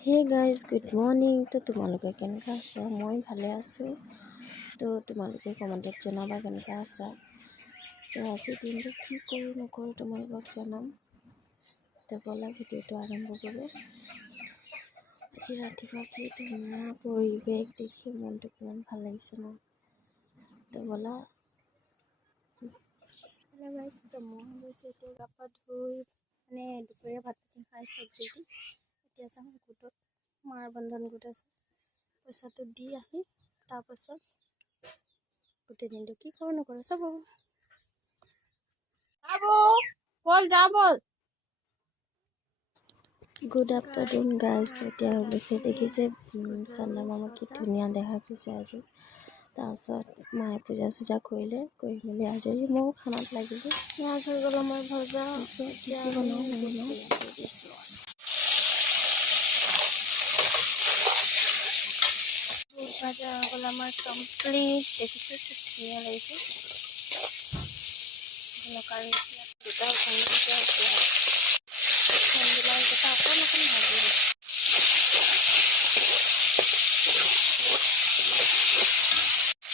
Hey guys good morning. তো তোমালোকে কেনেকৈ আছা? মই ভালে আছোঁ। তো তোমালোকে কমেণ্টত জনাবা কেনেকৈ আছা। তো আজি দিনটো কি কৰোঁ নকৰোঁ তোমালোকক জনাম। তো ব'লা ভিডিঅ'টো আৰম্ভ কৰোঁ। আজি ৰাতিপুৱা কি ধুনীয়া পৰিৱেশ দেখি মনটো কিমান ভাল লাগিছে ন। তো ব'লা গাইজ। তো মই গৈছোঁ এতিয়া গা পা ধুই দুপৰীয়া ভাত পানী খাই চব্জি দি এতিয়া যাম গোটত। মাৰ বন্ধন গোট আছে, পইচাটো দি আহি তাৰপাছত গোটেই দিনটো কি কৰোঁ নকৰোঁ চাব। Good afternoon guys. এতিয়া হৈ গৈছে দেখিছে চন্দা মামা কি ধুনীয়া দেখা গৈছে আজি। তাৰপাছত মায়ে পূজা চূজা কৰি মেলি আজৰি ময়ো খানাত লাগিলোঁ। পিঁয়াজ হৈ গ'ল আমাৰ ভজা। কি বনাওঁ দিছোঁ বুট ভাজা হৈ গ'ল আমাৰ কমপ্লিট। দেখিছোঁ কি ধুনীয়া লাগিছে। কাৰণ দুটা কমপ্লিট হৈছে বিলাহীকেইটা অকণ ভাজি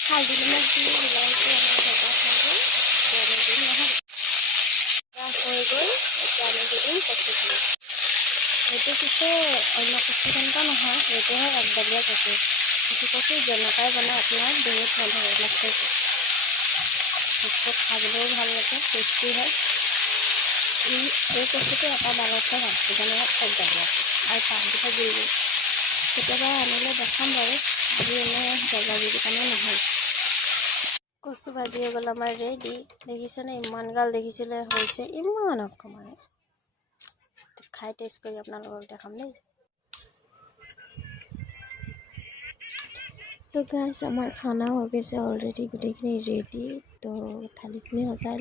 হালধি নিমখ দি বিলাহীটো আমাৰ ভজা হৈ গ'ল। হৈ গ'ল। এতিয়া আমি দি দিম কচু খিনি। সেইটো পিছে অন্য কচু তেনেকুৱা নহয়, সেইটোহে একদলীয়া কচু। সেইটো কচু যেনেকুৱাই বনাই আপোনাৰ বহুত ভাল হয়। মাছটো খাবলৈও ভাল লাগে, টেষ্টি হয়। এই কচুটো এটা ডালতহে হয়, সেইকাৰণে একদলীয়া আৰু পাতকেইটা জুই গ'ল। কেতিয়াবা আনিলে দেখাম বাৰু, আজি এনেই জেগাজুৰিৰ কাৰণে নহয়। কচু ভাজি হৈ গ'ল আমাৰ ৰেডি। দেখিছেনে ইমান গাল দেখিছিলে, হৈছে ইমান অকণমান। খাই টেষ্ট কৰি আপোনালোকক দেখাম দেই। তো গাইজ আমাৰ খানা হৈ গৈছে অলৰেডি, গোটেইখিনি ৰেডি। তো থালিখিনি সজাই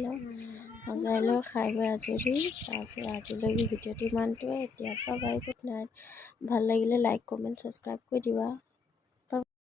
লওঁ, খাই বৈ আজৰি। তাৰপিছত আজিলৈকে ভিডিঅ'টো ইমানটোৱে। এতিয়া বাই গুড নাইট। ভাল লাগিলে লাইক কমেণ্ট ছাবস্ক্ৰাইব কৰি দিবা।